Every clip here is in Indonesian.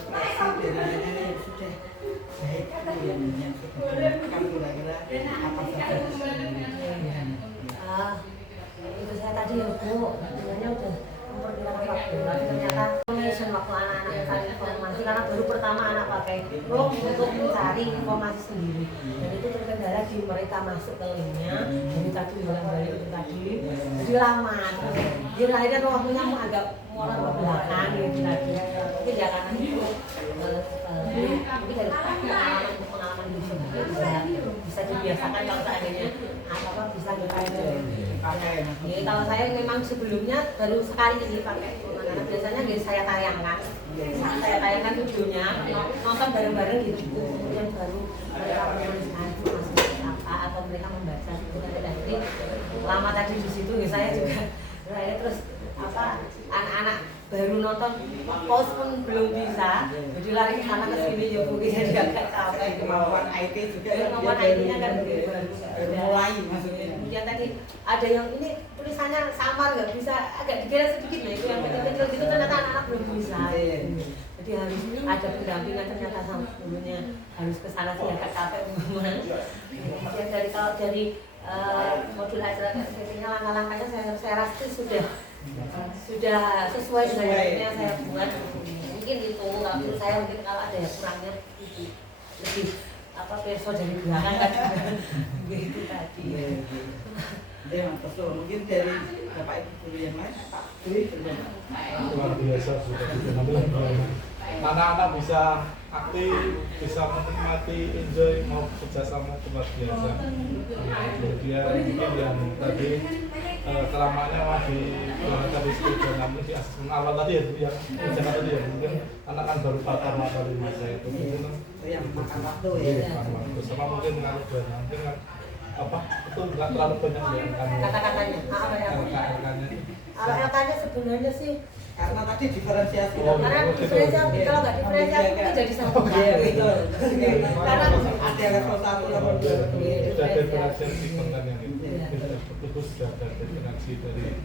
ekspresi dari yang sudah baik yang sudah dilakukan kira-kira apa saja. Itu saya tadi ya Bu, sebenarnya udah memperkirakan waktu, tapi ternyata mention waktu anak-anak mencari informasi karena baru pertama anak pakai Chrome untuk mencari informasi sendiri, dan itu terkendala di mereka masuk ke linknya, jadi tadi bolak-balik itu tadi, jadi lama, dia akhirnya waktunya agak molor ke belakang gitu tadi, mungkin ya karena itu mungkin dari pengalaman hidup bisa dibiasakan kalau seandainya apa bisa dipakai. Jadi kalau saya memang sebelumnya baru sekali ini pakai karena biasanya saya tayangkan videonya, nonton bareng-bareng gitu, kemudian baru mereka menuliskan informasi apa atau mereka membaca gitu. Jadi lama tadi di situ ya saya juga terus anak-anak baru nonton post pun belum bisa, jadi lari ke sana ke sini ya mungkin jadi agak capek. Kemampuan IT juga, kemampuan IT-nya kan baru mulai maksudnya. Kemudian tadi ada yang ini tulisannya samar nggak bisa, agak dikira sedikit, nah itu yang kecil-kecil gitu ternyata anak-anak belum bisa. Jadi harus ada pendampingan, ternyata sebelumnya harus ke sana sih agak capek memang. Kemudian dari modul ajaran SPP-nya langkah-langkahnya saya rasa sudah sesuai dengan yang saya buat. Mungkin itu kalau menurut saya, mungkin kalau ada yang kurangnya lebih perso dari belakang kan gitu tadi. Betul, mungkin dari Bapak Ibu guru yang lain, Pak Dwi luar biasa sudah anak-anak bisa aktif, bisa menikmati, enjoy, mau kerjasama luar biasa. Kemudian mungkin yang tadi kelamaannya masih tadi sekitar namun di asesmen awal tadi ya, yang jangan tadi ya, mungkin anak kan baru pertama kali masa itu mungkin yang makan waktu sama mungkin kalau mungkin kan itu nggak terlalu banyak kata-katanya. Kata-katanya sebenarnya sih karena tadi diferensiasi. Karena diferensiasi, kalau nggak diferensiasi mungkin jadi satu. Karena ada level 1, level 2. Sudah ada diferensiasi konten yang itu sudah ada diferensiasi dari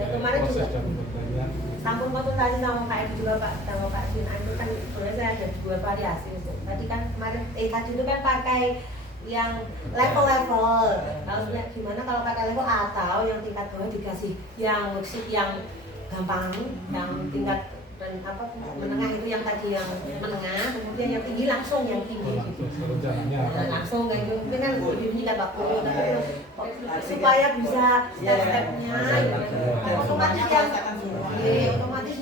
kemarin proses juga dan kontennya. sampun konsultasi sama Pak Edi juga sama Pak Sina itu kan sebenarnya saya ada 2 variasi itu. Tadi kan kemarin tadi itu kan pakai yang level-level. Kalau gimana kalau pakai level atau yang tingkat bawah dikasih yang worksheet yang gampang, yang tingkat menengah itu yang tadi yang menengah, kemudian yang tinggi langsung yang tinggi gitu. Langsung kayak gitu, mungkin kan lebih menyingkat waktu, tapi supaya bisa step-stepnya otomatis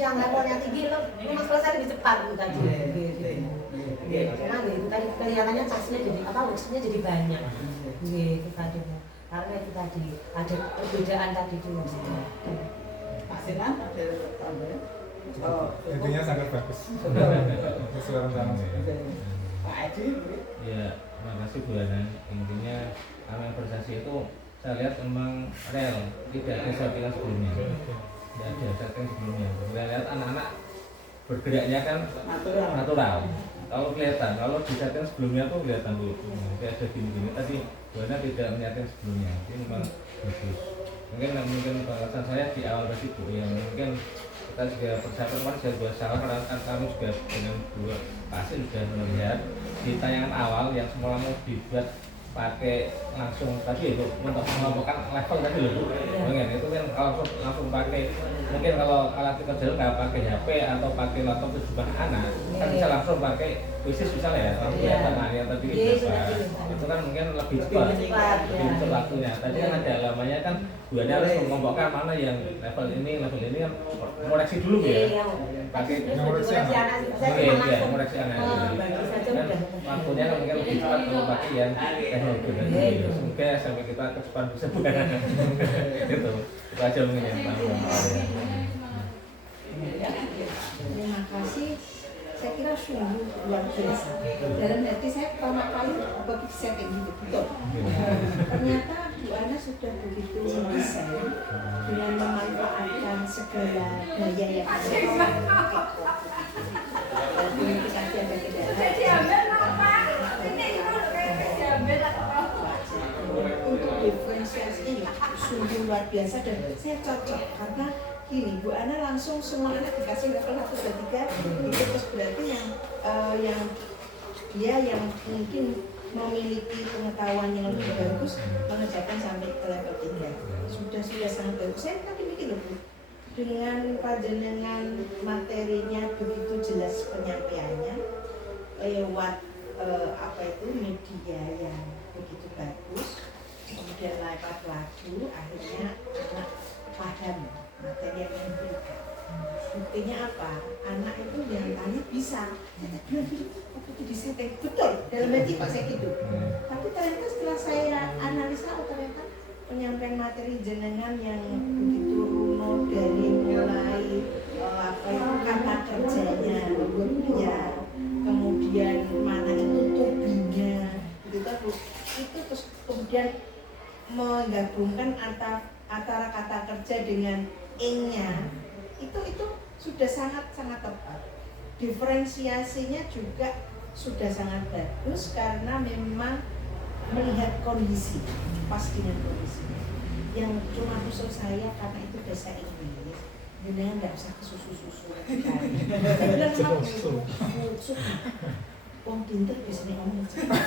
yang levelnya tinggi lo selesai lebih cepat gitu tadi. Karena gitu tadi kelihatannya tasnya jadi worksheetnya jadi banyak gitu tadi. Karena itu tadi ada perbedaan tadi di worksheetnya. Pak Sinan ada tambahan? Intinya sangat bagus. Sesuai rencana. Pak Edi? Ya, terima kasih Bu Ana. Intinya amal prestasi itu saya lihat memang real, tidak ada settingan sebelumnya. Tidak ada settingan sebelumnya. Saya lihat anak-anak bergeraknya kan natural. Kalau kelihatan, kalau di setting sebelumnya tuh kelihatan dulu. Kayak ada gini-gini tadi Bu Ana tidak menyiapkan sebelumnya. Ini memang bagus. Mungkin balasan saya di awal tadi Bu, yang mungkin kita juga persiapan kan saya buat salah karena kan kami juga dengan 2 pasien sudah melihat di tayangan awal yang semula mau dibuat pakai langsung tadi itu untuk mengelompokkan level tadi loh Bu. Mungkin itu kan kalau langsung pakai, mungkin kalau alat kerja nggak pakai HP atau pakai laptop itu juga anak kan bisa langsung pakai bisnis misalnya ya, langsung kelihatan yang tadi itu kan mungkin lebih cepat waktunya. Tadi kan ada lamanya kan buahnya harus mengelompokkan mana yang level ini kan koreksi dulu ya. Pakai koreksi anak. Koreksi anak. Kan waktunya kan mungkin lebih cepat kalau pakai yang teknologi tadi. Semoga sampai kita kecepatan bisa bukan. Itu aja mungkin yang Terima kasih. Saya kira sungguh luar biasa. Dalam arti saya pertama kali begitu setting gitu, betul. Ternyata Bu Ana sudah begitu bisa dengan memanfaatkan segala daya yang ada. Dan ini nanti ada untuk diferensiasi ini sungguh luar biasa dan saya cocok karena gini, Bu Ana langsung semua anak dikasih level 1, 2, 3 itu terus berarti yang yang dia yang mungkin memiliki pengetahuan yang lebih bagus mengerjakan sampai ke level 3 sudah sangat bagus. Saya tadi mikir loh Bu, dengan panjenengan materinya begitu jelas penyampaiannya lewat media yang begitu bagus, kemudian lewat lagu akhirnya anak paham materi yang diberikan. Buktinya apa? Anak itu diantaranya bisa. Saya bilang itu disetting betul dalam hati Pak saya gitu. Tapi ternyata setelah saya analisa, ternyata penyampaian materi jenengan yang begitu runo dari mulai kata kerjanya, ya, kemudian mana itu tubinya, begitu itu terus kemudian menggabungkan antara kata kerja dengan ing-nya itu sudah sangat tepat. Diferensiasinya juga sudah sangat bagus karena memang melihat kondisi pas dengan kondisi. Yang cuma usul saya karena itu bahasa Inggris, benar nggak usah ke susu. Saya bilang sama susu. Wong pinter biasanya ngomong cepat.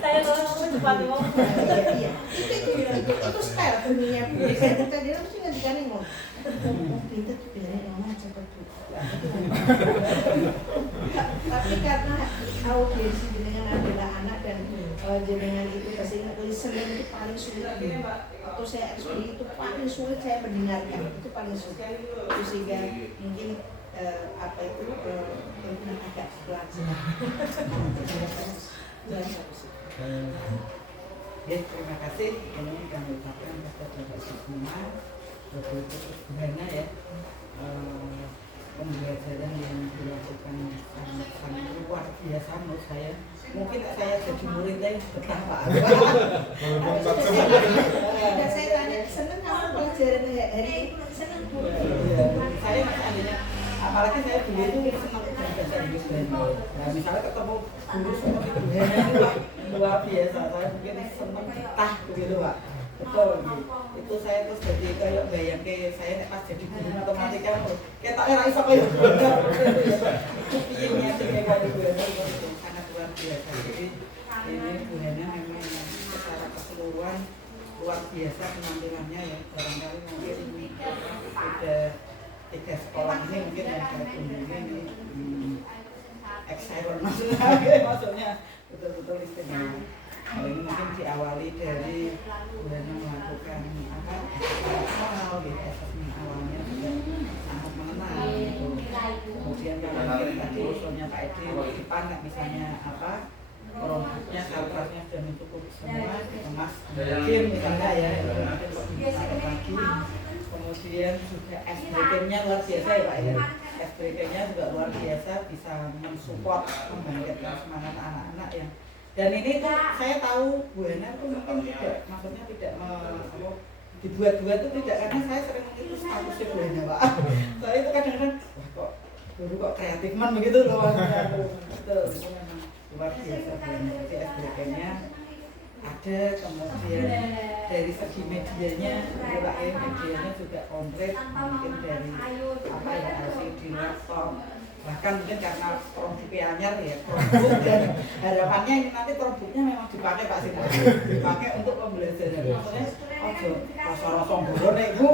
Saya ngomong cepat ngomong. Iya. Itu style dunia Bu. Saya cerita dia mesti ngendikannya ngomong. Wong pinter tuh biasanya ngomong cepat Bu. Tapi karena audiensi jenengan adalah anak dan jenengan itu bahasa Inggris listening itu paling sulit. Waktu saya ekspedisi itu paling sulit saya mendengarkan, itu paling sulit. Itu sehingga mungkin mungkin agak belajar. Ya, terima kasih. Ini kami ucapkan kepada Bapak semua, betul-betul sederhana ya. Pembelajaran yang dilakukan sangat luar biasa menurut saya. Mungkin saya jadi murid deh, betah Pak. Sudah saya tanya, senang kamu pelajaran hari ini? Senang Bu. Saya seandainya, apalagi saya dulu itu senang bahasa Inggris dan nah misalnya ketemu guru seperti Bu Hena itu luar biasa. Saya mungkin senang betah begitu Pak. Betul gitu. Itu saya terus jadi kayak bayang ke saya pas jadi guru matematika kayak tak iso kayak itu piye kayak Bu Hena itu sangat luar biasa. Jadi ini Bu Hena memang secara keseluruhan luar biasa penampilannya ya. Barangkali mungkin ini sudah 3 sekolah ini mungkin yang saya kunjungi ini excellent maksudnya betul-betul istimewa. Ini mungkin diawali dari Buana melakukan personal gitu, asesmen awalnya juga sangat mengenal gitu. Kemudian kalau mungkin tadi usulnya Pak Edi, Ipan misalnya produknya, kalkulasinya sudah mencukupi semua, dikemas mungkin misalnya ya, mungkin kok ditaruh lagi. Kemudian juga SDK-nya luar biasa ya Pak ya. SDK-nya juga luar biasa, bisa mensupport, membangkitkan semangat anak-anak yang. Dan ini tuh saya tahu Bu Hana tuh mungkin tidak, maksudnya tidak dibuat-buat itu tidak, karena saya sering mengikuti statusnya Bu Hana Pak. Saya itu kadang-kadang, wah kok dulu kok kreatifman begitu loh. Betul, itu memang luar biasa Bu Hana. Jadi SDK-nya ada, kemudian dari segi medianya, medianya juga komplit, mungkin dari LCD, laptop, bahkan mungkin karena produknya anyar ya, produk dan harapannya ini nanti produknya memang dipakai Pak Sinta, dipakai untuk pembelajaran. Maksudnya, rasa-rasa borone itu,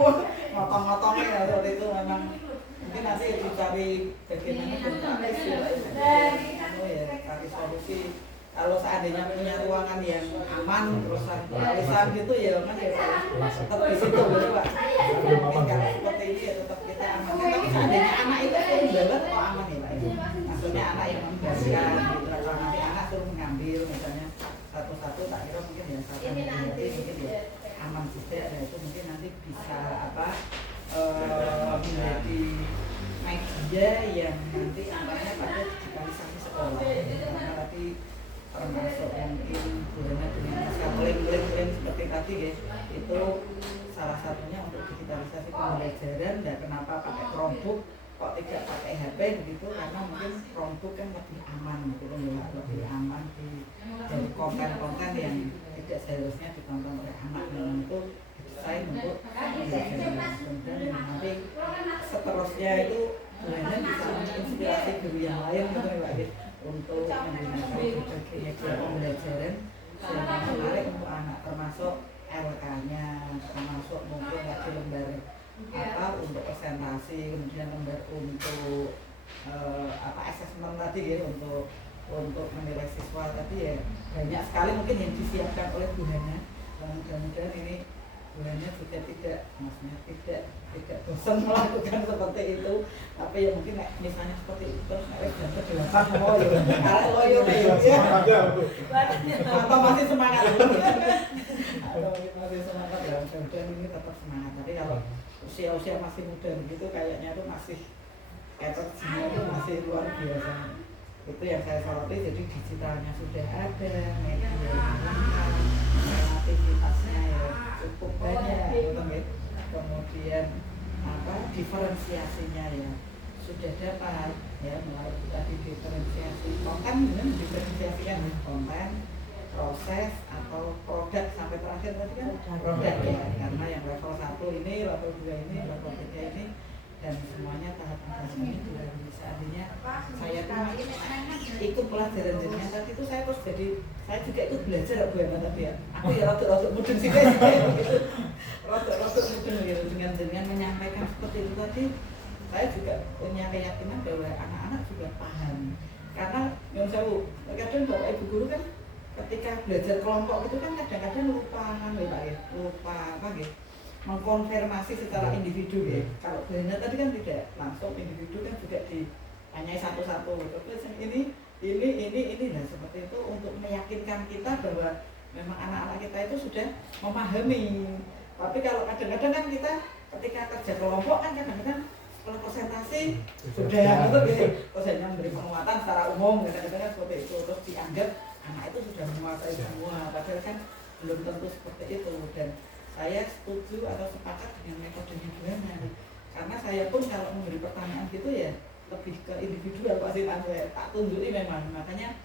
ngotong-ngotongnya seperti itu memang mungkin nanti dicari bagaimana bentuknya ya, cari solusi. Kalau seandainya punya ruangan yang aman, terus tulisan gitu ya kan ya tetap di situ gitu Pak. Mungkin kalau seperti ini ya tetap kita aman. Tapi seandainya anak itu suruh banget kok aman ya Pak. Maksudnya anak yang membiarkan gitu. Kalau nanti anak suruh mengambil misalnya satu-satu, tak kira mungkin ya satu mungkin ya aman juga. Ya itu mungkin nanti bisa menjadi media yang nanti angkanya pada digitalisasi sekolah. Karena tadi termasuk mungkin guna dengan sampling seperti tadi ya, itu salah satunya untuk digitalisasi pembelajaran. Dan kenapa pakai Chromebook kok tidak pakai HP begitu, karena mungkin Chromebook kan lebih aman gitu ya, lebih aman dari konten-konten yang tidak seharusnya ditonton oleh anak, dan itu desain untuk pembelajaran. Dan nanti seterusnya itu sebenarnya bisa menginspirasi guru yang lain gitu ya Pak. untuk menggunakan berbagai media pembelajaran yang menarik untuk anak, termasuk LK-nya, termasuk mungkin nggak di lembar untuk presentasi, kemudian lembar untuk asesmen tadi ya, untuk menilai siswa tadi ya banyak sekali mungkin yang disiapkan oleh Bu Hana. Mudah-mudahan ini Bu Hana juga tidak bosan melakukan seperti itu, tapi ya mungkin misalnya seperti itu terus jangan delapan mau ya karena loyo ya atau masih semangat atau masih semangat ya, mudah-mudahan ini tetap semangat. Tapi kalau usia masih muda begitu kayaknya tuh masih energinya itu masih luar biasa. Itu yang saya soroti. Jadi digitalnya sudah ada, media lengkap, aktivitasnya ya cukup banyak, kemudian diferensiasinya ya sudah dapat ya, melalui tadi diferensiasi konten, diferensiasikan konten, proses atau produk sampai terakhir tadi kan produk ya, karena yang level 1 ini, level 2 ini, level 3 ini, dan semuanya tahap-tahapnya sudah bisa. Artinya saya tuh ikut pelajaran jenengan tadi itu saya terus jadi saya juga itu belajar Bu Hana tadi ya. Aku ya rotok mudeng sih gitu. Rotok mudeng gitu dengan menyampaikan seperti itu tadi. Saya juga punya keyakinan bahwa anak-anak juga paham. Karena yang saya kadang Bapak Ibu guru kan ketika belajar kelompok itu kan kadang-kadang lupa mengkonfirmasi secara individu ya. Kalau Bu Hana tadi kan tidak langsung individu kan juga ditanyai satu-satu. Terus ini nah seperti itu untuk meyakinkan kita bahwa memang anak-anak kita itu sudah memahami. Tapi kalau kadang-kadang kan kita ketika kerja kelompok kan kadang-kadang setelah presentasi sudah dosennya memberi penguatan secara umum kadang-kadang seperti itu, terus dianggap anak itu sudah menguasai semua, padahal kan belum tentu seperti itu. Dan saya setuju atau sepakat dengan metodenya Bu Hana, karena saya pun kalau memberi pertanyaan gitu ya lebih ke individual pasti tak tunjuki memang. Makanya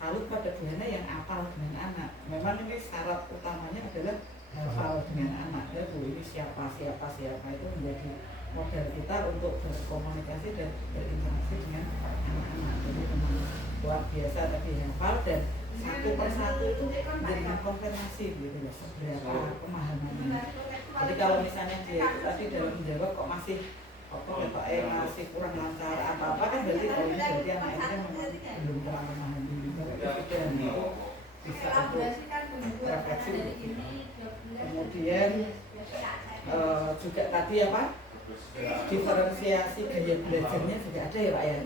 salut pada Bu Hana yang apal dengan anak. Memang ini syarat utamanya adalah hafal dengan anak ya Bu, ini siapa itu menjadi modal kita untuk berkomunikasi dan berinteraksi dengan anak-anak. Jadi memang luar biasa tadi hafal, dan satu persatu itu menjadikan konfirmasi gitu ya, seberapa pemahamannya. Jadi kalau misalnya dia itu tadi dalam menjawab kok masih masih kurang lancar apa kan berarti ini berarti anak ini kan belum terlalu memahami. Itu bisa untuk refleksi. Kemudian juga tadi diferensiasi gaya belajarnya juga ada ya Pak ya.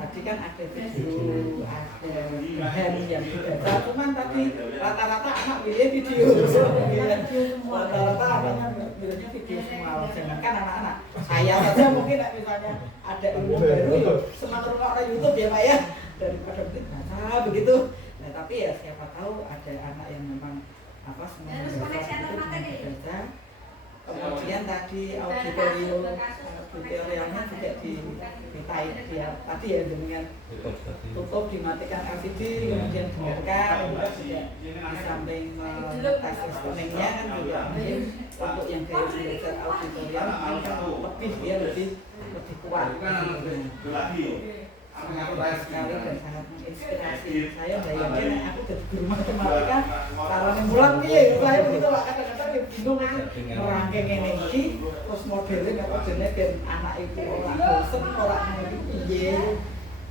Tadi kan ada video, ada bahan yang dibaca, cuman tadi rata-rata anak pilih video semua. Rata-rata anak pilihnya video semua. Jangankan anak-anak, saya saja mungkin misalnya ada ilmu baru semangat orang YouTube ya Pak ya, daripada baca begitu. Nah tapi ya siapa tahu ada anak yang memang semangat baca. Kemudian tadi auditoriumnya juga tadi ya dengan tutup dimatikan LCD, kemudian dengarkan, juga di samping tes listeningnya kan juga untuk yang gaya belajar auditorium lebih kuat. Sangat baik sekali dan sangat menginspirasi. Saya bayangin aku jadi guru matematika caranya mulang piye saya begitu Pak, kadang-kadang bingung merangkai ngene iki terus modelnya apa jenenge ben anak itu ora bosen ora ngerti piye.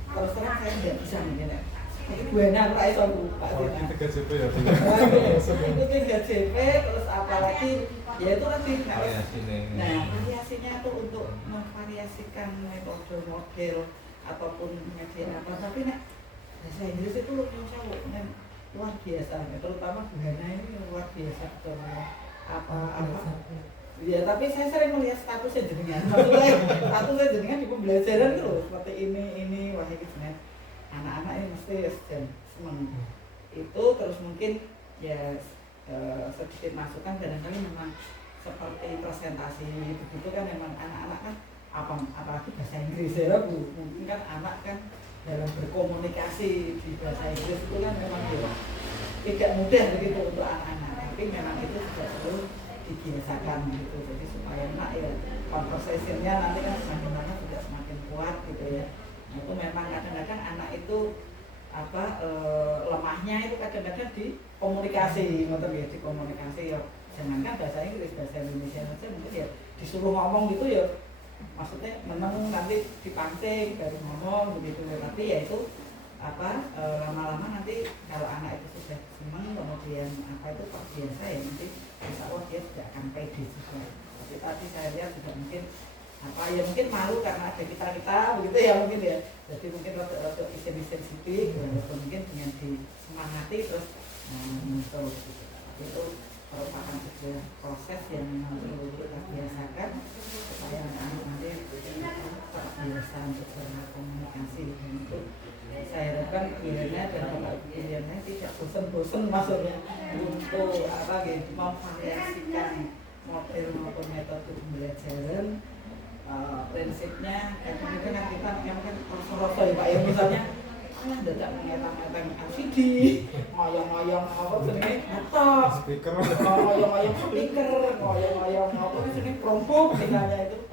Terus terang saya tidak bisa ngene. Iki Bu Hana ora iso Pak. Ini 3JP ya. Itu 3JP terus apalagi ya itu nanti variasinya tuh untuk memvariasikan metode model ataupun media apa, tapi bahasa Inggris itu luar biasa, terutama Bu Hana ini luar biasa betul ya. Tapi saya sering melihat statusnya jenengan, statusnya jenengan di pembelajaran itu loh, seperti ini wah ini jenengan anak-anak ini mesti seneng itu. Terus mungkin ya sedikit masukan, kadang-kadang memang seperti presentasi begitu kan memang anak-anak kan apalagi bahasa Inggris ya Bu, mungkin kan anak kan dalam berkomunikasi di bahasa Inggris itu kan memang tidak mudah begitu untuk anak-anak, tapi memang itu juga perlu dibiasakan gitu, jadi supaya anak ya conversation-nya nanti kan semakin lama juga semakin kuat gitu ya. Nah, itu memang kadang-kadang anak itu lemahnya itu kadang-kadang di komunikasi, ngoten ya, di komunikasi ya. Jangankan bahasa Inggris, bahasa Indonesia saja mungkin ya disuruh ngomong gitu ya, maksudnya menang nanti dipancing baru ngomong begitu. Tapi ya itu lama-lama nanti kalau anak itu sudah senang, kemudian itu terbiasa ya, nanti insya Allah dia tidak akan pede juga. Tapi tadi saya lihat juga mungkin ya mungkin malu karena ada kita begitu ya mungkin ya. Jadi mungkin rada isin-isin sedikit, mungkin dengan disemangati terus muncul gitu. Itu merupakan sebuah proses yang memang perlu kita biasakan supaya anak-anak nanti terbiasa untuk berkomunikasi. Dan itu saya harapkan gurunya dan bapak ibunya tidak bosan-bosan maksudnya untuk memvariasikan model maupun metode pembelajaran. Prinsipnya itu kan kita kan rasa-rasa ya Pak ya, misalnya dadak mengetang-etang LCD, ngoyong-ngoyong apa jenenge laptop, speaker, ngoyong-ngoyong speaker, ngoyong-ngoyong apa jenenge Chromebook misalnya itu.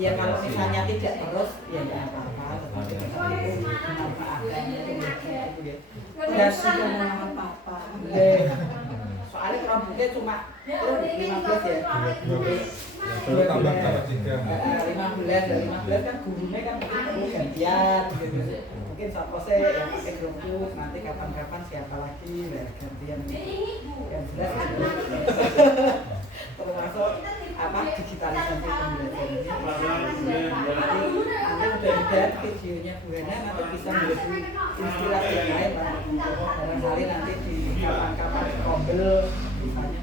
Ya kalau misalnya tidak terus ya tidak apa-apa, tetapi tetap itu dimanfaatkan itu ya. Dan sudah apa-apa. Soalnya Chromebooknya cuma 15 ya. Baru tambah 3. 5 bulan kan gurunya kan mungkin perlu gantian gitu. Mungkin sapose yang pakai Chromebook, nanti kapan-kapan siapa lagi gantian yang jelas itu. Termasuk digitalisasi pembelajaran ini. Nanti mudah-mudahan videonya Bu Hana nanti bisa menjadi inspirasi yang lain Pak. Barangkali nanti di kapan-kapan kombel misalnya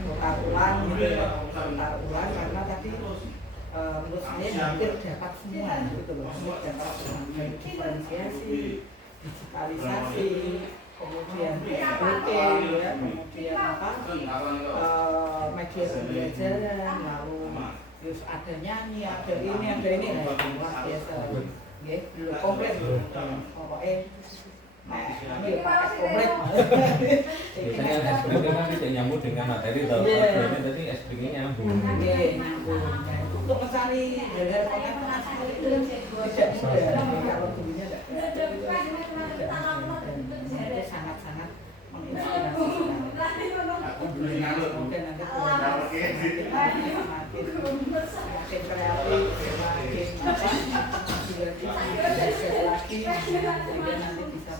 putar ulang gitu ya, putar ulang karena tadi menurut saya hampir dapat semua gitu loh, dapat baik diferensiasi, digitalisasi, kemudian booking ya, kemudian media pembelajaran, lalu terus ada nyanyi, ada ini luar biasa, ya belum komplit pokoknya. Ini paket komplit. Biasanya SPG kan tidak nyambung dengan materi atau problemnya, tadi SPG nyambung. Nyambung. Untuk mencari hal-hal konten itu tidak mudah. Kalau dulunya tidak itu sangat-sangat menginspirasi sekali. Semoga nanti semakin kreatif, semakin lagi, sehingga nanti bisa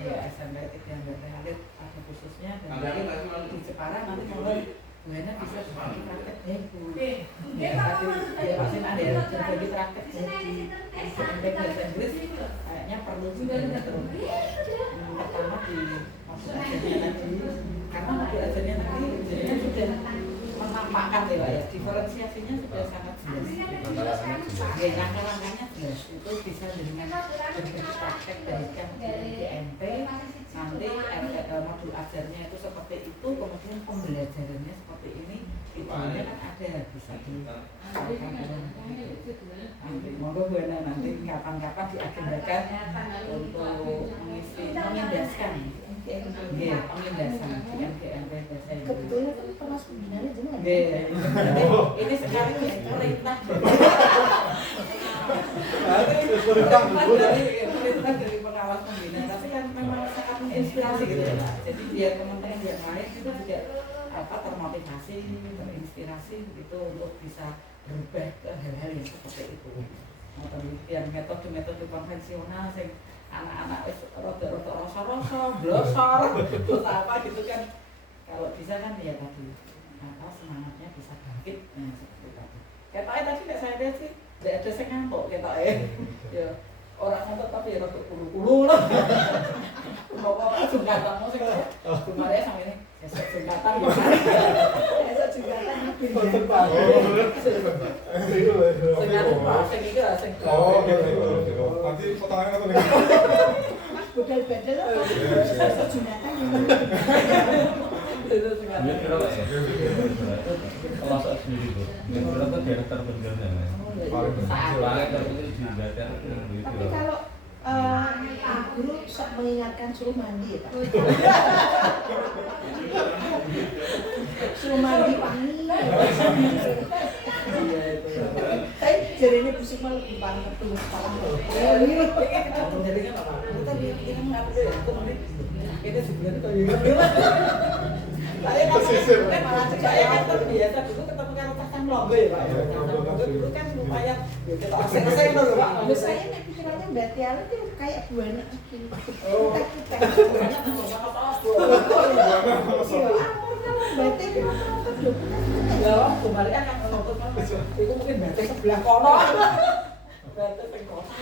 ya SMP yang berrealit ada khususnya dan mungkin di Jepara nanti kalau Bu Hana bisa berbagi praktek ya pasti ada ya berbagi praktek di SMP bahasa Inggris kayaknya perlu juga terus pertama di modul ajarnya tadi karena modul ajarnya tadi sebenarnya sudah menampakkan ya diferensiasinya sudah sangat jelas langkah-langkahnya jelas itu bisa dengan berbagi praktek dari MP nanti modul ajarnya itu seperti itu kemudian pembelajarannya seperti ini videonya kan ada bisa monggo Bu Hana nanti kapan-kapan diagendakan untuk mengindaskan pengindasan dengan GMP bahasa Inggris. Kebetulan kan pernah pembinaannya jenengan. Ini sekarang perintah dari pengawas pembina, tapi yang memang sangat menginspirasi gitu ya Pak. Jadi biar teman-teman yang lain itu juga termotivasi, terinspirasi gitu untuk bisa berubah ke hal-hal yang seperti itu. Yang metode-metode konvensional yang anak-anak rada-rada rasa-rasa, blosor, terus apa gitu kan. Kalau bisa kan ya tadi semangatnya bisa bangkit seperti tadi. Ketoknya tadi nek saya lihat sih tidak ada yang ngantuk ketoknya. Ya orang ngantuk tapi ya rada kulu-kulu lah. Bapak jungkatan musik kemarin sama ini esok jungkatan ya kan. Esok jungkatan Konten Pak. Nanti potongannya apa nih? Bedel-bedel apa? Esok jungkatan yang Ini berapa ya? Kalau soal sendiri Bu, ini berapa daerah terpencilnya? Paling terpencil di daerah tapi kalau guru sok mengingatkan suruh mandi ya Pak. Suruh mandi wangi. jadi ini pusing malah lebih parah ketemu kepala. Ya, ini kita menjadikan apa? Kita bikin ngerti ya, itu nanti kita sebenarnya kalau gitu. Saya kan terbiasa dulu ketemu kan cacang lomba ya Pak. Cacang lomba dulu kan lumayan kita asing-asing dulu Pak. Terus saya nek pikirannya Mbak Tiara tuh kayak Bu Ana bikin Oh. kita. Banyak sama tos. Mbak Tiara rata-rata dokumen. Ya, kemarin kan nonton kan. Itu mungkin batik sebelah kono. Batik teng kota.